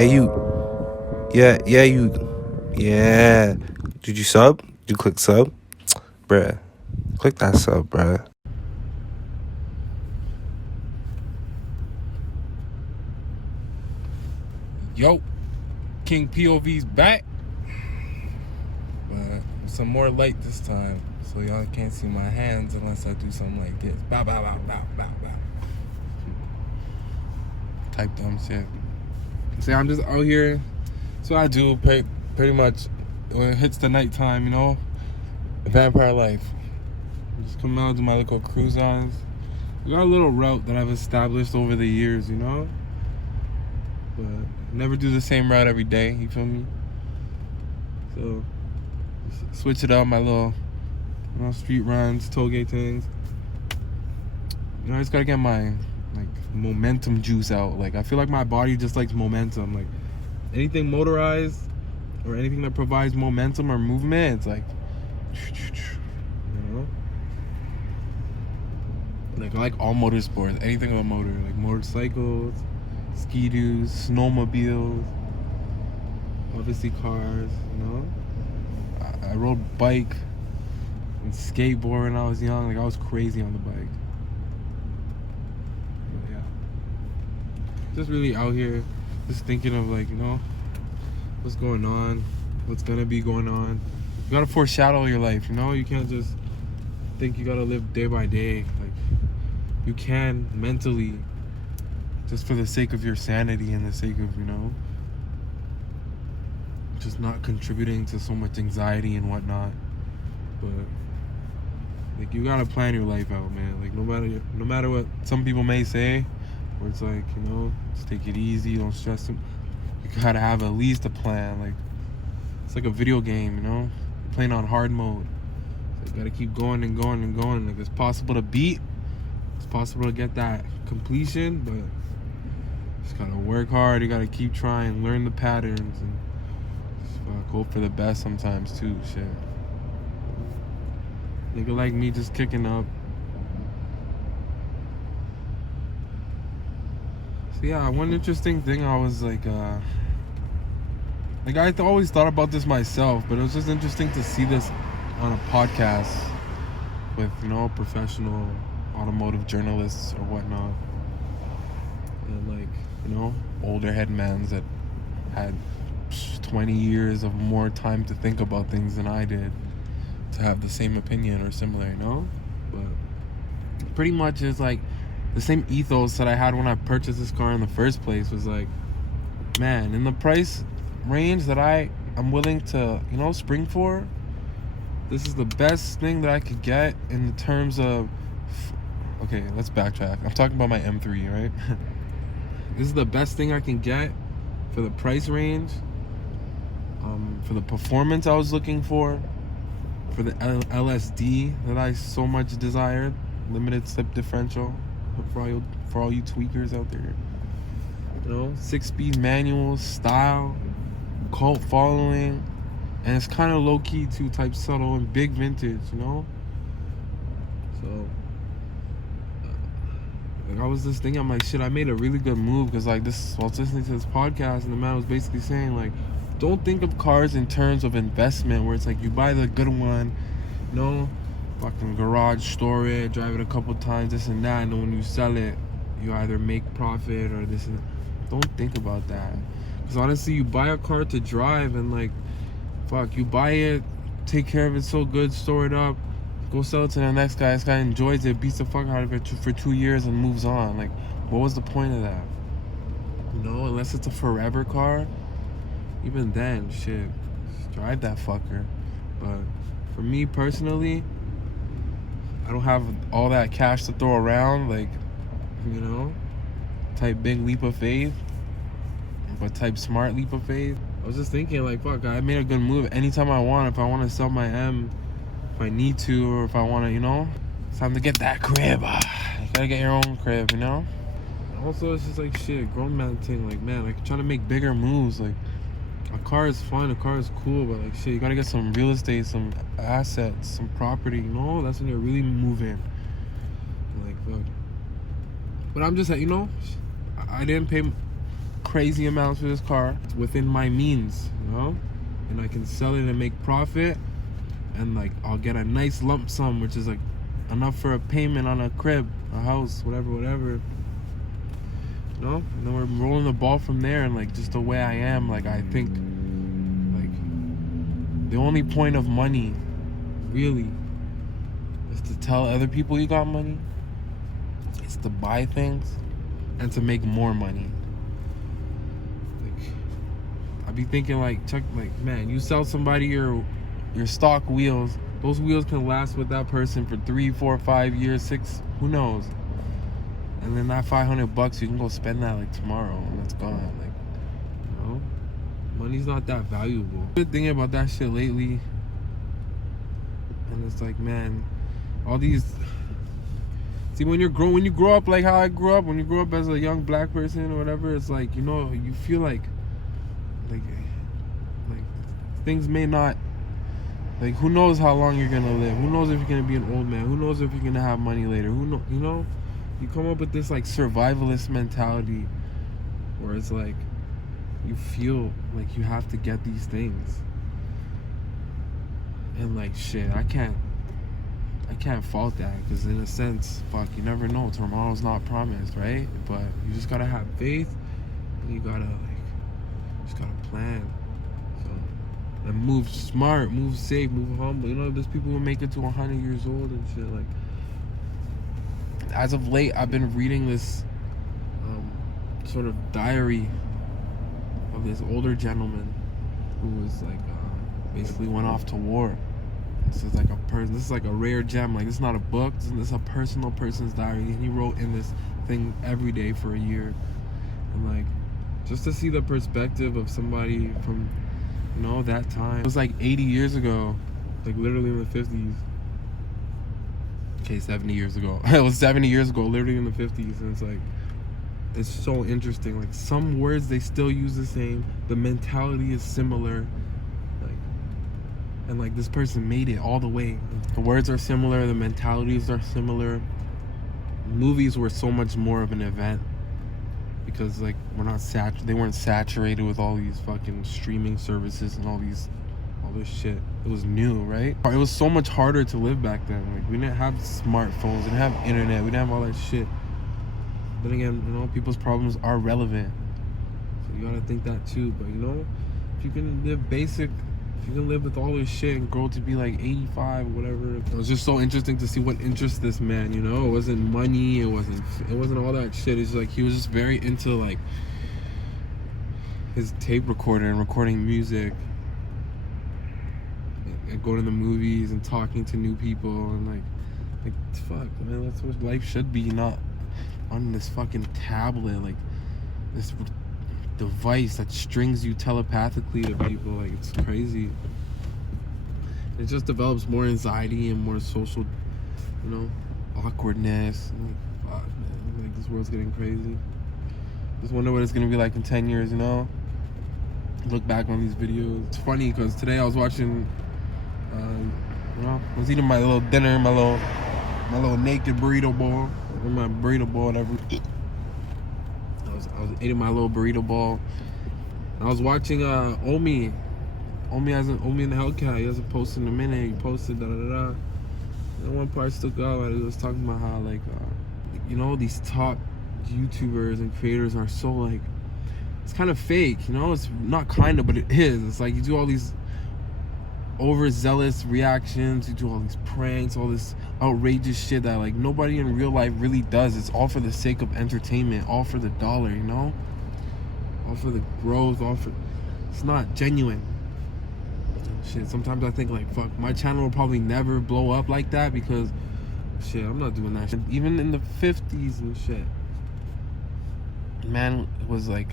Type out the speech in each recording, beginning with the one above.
Hey, you. Yeah, you. Yeah. Did you sub? Did you click sub? Bruh. Click that sub, bruh. Yo, King POV's back, but with some more light this time, so y'all can't see my hands unless I do something like this. Bow, bow, bow, bow, bow, bow. Type dumb shit. See, I'm just out here. So I do pretty much when it hits the nighttime, you know, vampire life. Just come out, do my little cruise ons. I got a little route that I've established over the years, you know, but never do the same route every day. You feel me? So switch it up, my little, you know, street runs, tollgate things. You know, I just gotta get my like momentum juice out. Like I feel like my body just likes momentum. Like anything motorized or anything that provides momentum or movement, it's like, you know. Like I like all motorsports, anything with a motor, like motorcycles, ski-doos, snowmobiles, obviously cars, you know. I rode bike and skateboard when I was young. Like I was crazy on the bike. But yeah, just really out here, just thinking of like, you know, what's going on, what's gonna be going on. You gotta foreshadow your life, you know. You can't just think you gotta live day by day. Like you can mentally, just for the sake of your sanity and the sake of, you know, just not contributing to so much anxiety and whatnot. But like you gotta plan your life out, man. Like no matter what some people may say, where it's like, you know, just take it easy, don't stress them. You gotta have at least a plan. Like it's like a video game, you know, you're playing on hard mode. So you gotta keep going and going and going. Like it's possible to beat, it's possible to get that completion, but you just gotta work hard. You gotta keep trying, learn the patterns, and hope for the best sometimes too. Shit. Nigga like me just kicking up. So yeah, one interesting thing I was like I always thought about this myself, but it was just interesting to see this on a podcast with, you know, professional automotive journalists or whatnot. And like, you know, older headmans that had 20 years of more time to think about things than I did to have the same opinion or similar, you know? But pretty much it's like the same ethos that I had when I purchased this car in the first place was like, man, in the price range that I'm willing to, you know, spring for, this is the best thing that I could get in terms of, okay, let's backtrack. I'm talking about my M3, right? This is the best thing I can get for the price range, for the performance I was looking for the LSD that I so much desired, limited slip differential, for all you tweakers out there. You know, 6-speed manual, style, cult following, and it's kind of low-key too, type subtle and big vintage, you know? So like I was just thinking, I'm like, shit, I made a really good move, because like this, I was listening to this podcast and the man was basically saying like, don't think of cars in terms of investment where it's like you buy the good one, you know, fucking garage, store it, drive it a couple times, this and that, and then when you sell it, you either make profit or this and that. Don't think about that, because honestly, you buy a car to drive and like, fuck, you buy it, take care of it so good, store it up, go sell it to the next guy. This guy enjoys it, beats the fuck out of it for 2 years and moves on. Like, what was the point of that? You know, unless it's a forever car. Even then, shit, drive that fucker. But for me personally, I don't have all that cash to throw around, like, you know, type big leap of faith, but type smart leap of faith. I was just thinking like, fuck, I made a good move. Anytime I want, if I want to sell my M, if I need to, or if I want to, you know, it's time to get that crib. You gotta get your own crib, you know? Also, it's just like, shit, grown man thing, like, man, like, trying to make bigger moves, like, a car is fun, a car is cool, but like, shit, you gotta get some real estate, some assets, some property, you know? That's when you're really moving. Like, fuck. But I'm just, you know, I didn't pay crazy amounts for this car. It's within my means, you know? And I can sell it and make profit. And like, I'll get a nice lump sum, which is like enough for a payment on a crib, a house, whatever. You know? And then we're rolling the ball from there. And like, just the way I am, like, I think like the only point of money really is to tell other people you got money. It's to buy things and to make more money. Like, I be thinking like, Chuck, like, man, you sell somebody your stock wheels, those wheels can last with that person for 3, 4, 5 years, 6, who knows? And then that $500, you can go spend that like tomorrow and it's gone. Like, you know, money's not that valuable. I've been thinking about that shit lately, and it's like, man, all these. See, when you grow up like how I grew up, when you grow up as a young black person or whatever, it's like, you know, you feel like things may not. Like, who knows how long you're gonna live? Who knows if you're gonna be an old man? Who knows if you're gonna have money later? Who know? You know, you come up with this like survivalist mentality, where it's like you feel like you have to get these things, and like shit, I can't fault that, because in a sense, fuck, you never know. Tomorrow's not promised, right? But you just gotta have faith, and you gotta just gotta plan. And move smart, move safe, move humble. You know, there's people who make it to 100 years old and shit. Like, as of late, I've been reading this sort of diary of this older gentleman who was like basically went off to war. This is like a person. This is like a rare gem. Like, it's not a book. This is a person's diary. And he wrote in this thing every day for a year. And like, just to see the perspective of somebody from, you know, that time. It was like 80 years ago, like literally in the 50s. Okay, 70 years ago. It was 70 years ago, literally in the 50s. And it's like, it's so interesting. Like, some words, they still use the same. The mentality is similar. Like, and like, this person made it all the way. The words are similar. The mentalities are similar. Movies were so much more of an event, because like, they weren't saturated with all these fucking streaming services and all this shit. It was new, right? It was so much harder to live back then. Like, we didn't have smartphones, we didn't have internet, we didn't have all that shit. Then again, you know, people's problems are relevant, so you gotta think that too. But you know, if you can live basic, if you can live with all this shit and grow to be like 85 or whatever. It was just so interesting to see what interests this man, you know? It wasn't money, it wasn't all that shit. It's like, he was just very into like his tape recorder and recording music and going to the movies and talking to new people, and like fuck, man, that's what life should be, not on this fucking tablet, like this device that strings you telepathically to people. Like, it's crazy. It just develops more anxiety and more social, you know, awkwardness. Like, fuck, man, like, this world's getting crazy. Just wonder what it's gonna be like in 10 years, you know? Look back on these videos. It's funny because today I was watching, you know, I was eating my little dinner, my little naked burrito bowl, or my burrito bowl, whatever. I was eating my little burrito bowl. I was watching Omi in the Hellcat. He hasn't posted in a minute. He posted And one part stuck out. He was talking about how, like, you know, these top YouTubers and creators are so, like, it's kind of fake, you know? It's not kind of, but it is. It's like, you do all these overzealous reactions, you do all these pranks, all this outrageous shit that, like, nobody in real life really does. It's all for the sake of entertainment, all for the dollar, you know? All for the growth, it's not genuine. Shit, sometimes I think, like, fuck, my channel will probably never blow up like that, because shit, I'm not doing that shit. Even in the 50s and shit, man was like,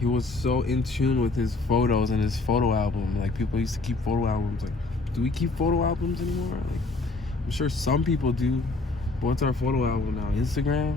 he was so in tune with his photos and his photo album. Like, people used to keep photo albums. Like, do we keep photo albums anymore? Like, I'm sure some people do. But what's our photo album now? Instagram?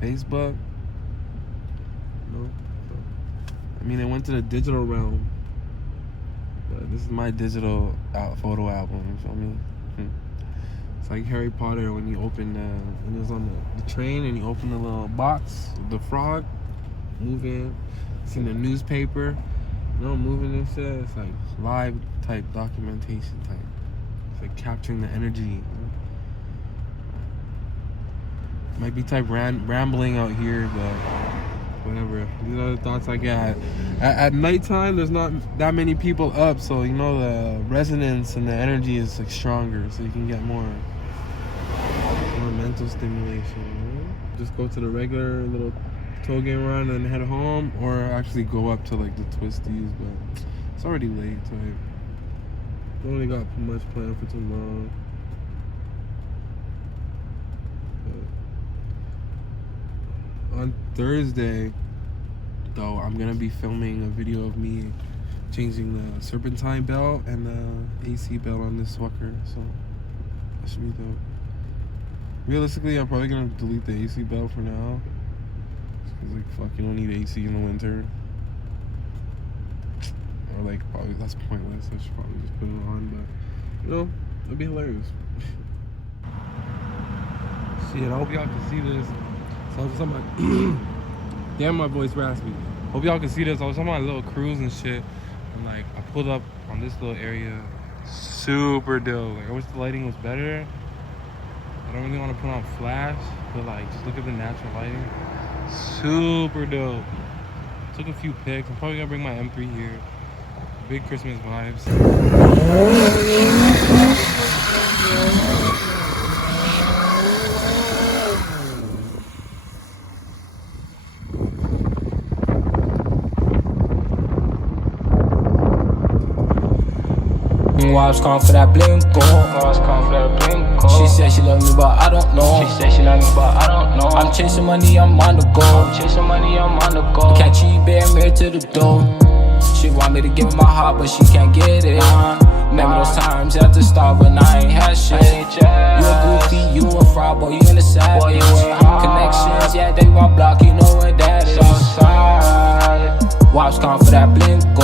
Facebook? No? I mean, it went to the digital realm. But this is my digital photo album. You feel me? It's like Harry Potter when you open when he was on the train and you open the little box, the frog. moving. Seen the newspaper, you know, moving and shit. It's like live type documentation type. It's like capturing the energy. You know? Might be type rambling out here, but whatever. These are the thoughts I get. At nighttime, there's not that many people up, so you know the resonance and the energy is like stronger, so you can get more mental stimulation. You know? Just go to the regular little tow game run and head home, or actually go up to like the twisties, but it's already late. So I don't really got much planned for tomorrow. On Thursday, though, I'm gonna be filming a video of me changing the serpentine belt and the AC belt on this sucker, so that should be dope. Realistically, I'm probably gonna delete the AC belt for now, cause like fuck, you don't need AC in the winter, or like probably that's pointless. I should probably just put it on, but you know, it'd be hilarious. Shit, I hope y'all can see this. So I was talking about, damn, my voice raspy. Hope y'all can see this. I was on my little cruise and shit, and like I pulled up on this little area, super dope. Like I wish the lighting was better. I don't really want to put on flash, but like just look at the natural lighting, super dope. Took a few pics. I'm probably gonna bring my M3 here. Big Christmas vibes. Wives calling for that blinko. She said she love me, but I don't know. I'm chasing money, I'm on the go. Catch you, bear mirror to the door. She want me to give her my heart, but she can't get it. Remember those times at the start when I ain't had shit. You a goofy, you a fraud, boy, you in the savage. Connections, yeah, they want block, you know what that is. Wives calling for that blinko.